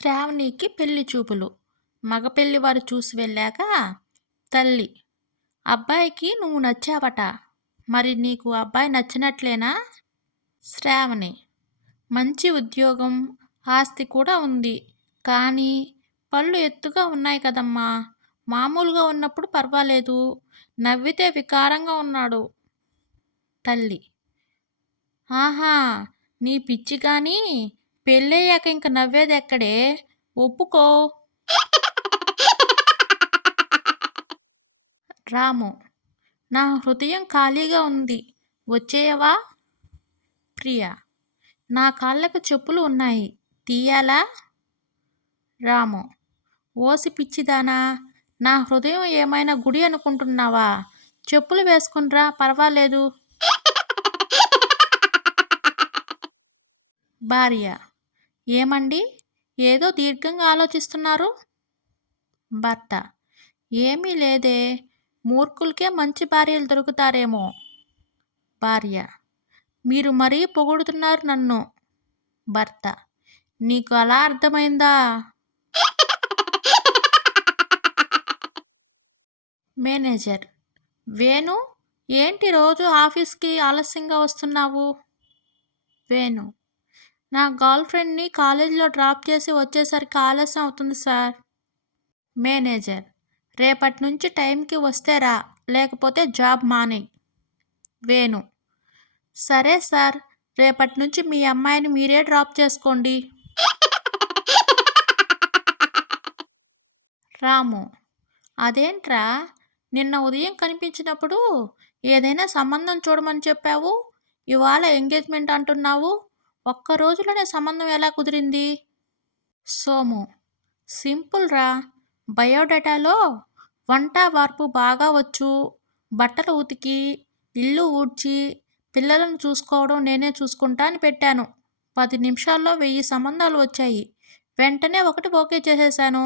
శ్రావణికి పెళ్లి చూపులు. మగ పెళ్లివారు చూసి వెళ్ళాక తల్లి: అబ్బాయికి నువ్వు నచ్చావట. మరి నీకు అబ్బాయి నచ్చినట్లేనా? శ్రావణి: మంచి ఉద్యోగం, ఆస్తి కూడా ఉంది. కానీ పళ్ళు ఎత్తుగా ఉన్నాయి కదమ్మా. మామూలుగా ఉన్నప్పుడు పర్వాలేదు. నవ్వితే వికారంగా ఉన్నాడు. తల్లి: ఆహా, నీ పిచ్చి కానీ పెళ్ళయ్యాక ఇంక నవ్వేదెక్కడే? ఒప్పుకో. రాము: నా హృదయం ఖాళీగా ఉంది, వచ్చేయవా? ప్రియ: నా కాళ్ళకు చెప్పులు ఉన్నాయి, తీయాలా? రాము: ఓసి పిచ్చిదానా, నా హృదయం ఏమైనా గుడి అనుకుంటున్నావా? చెప్పులు వేసుకునిరా, పర్వాలేదు. భార్య: ఏమండి, ఏదో దీర్ఘంగా ఆలోచిస్తున్నారు? భర్త: ఏమీ లేదే, మూర్ఖులకే మంచి భార్యలు దొరుకుతారేమో. భార్య: మీరు మరీ పొగుడుతున్నారు నన్ను. భర్త: నీకు అలా అర్థమైందా? మేనేజర్: వేణు, ఏంటి రోజు ఆఫీస్కి ఆలస్యంగా వస్తున్నావు? వేణు: నా గర్ల్ ఫ్రెండ్ని కాలేజీలో డ్రాప్ చేసి వచ్చేసరికి ఆలస్యం అవుతుంది సార్. మేనేజర్: రేపటి నుంచి టైంకి వస్తే రా, లేకపోతే జాబ్ మానేయ్. వేణు: సరే సార్, రేపటి నుంచి మీ అమ్మాయిని మీరే డ్రాప్ చేసుకోండి. రాము: అదేంట్రా, నిన్న ఉదయం కనిపించినప్పుడు ఏదైనా సంబంధం చూడమని చెప్పావు, ఇవాళ ఎంగేజ్మెంట్ అంటున్నావు. ఒక్క రోజులోనే సంబంధం ఎలా కుదిరింది? సోము: సింపుల్ రా, బయోడేటాలో వంట వార్పు బాగా వచ్చు, బట్టలు ఉతికి, ఇల్లు ఊడ్చి, పిల్లలను చూసుకోవడం నేనే చూసుకుంటా అని పెట్టాను. 10 నిమిషాల్లో 1000 సంబంధాలు వచ్చాయి. వెంటనే ఒకటి ఓకే చేసేశాను.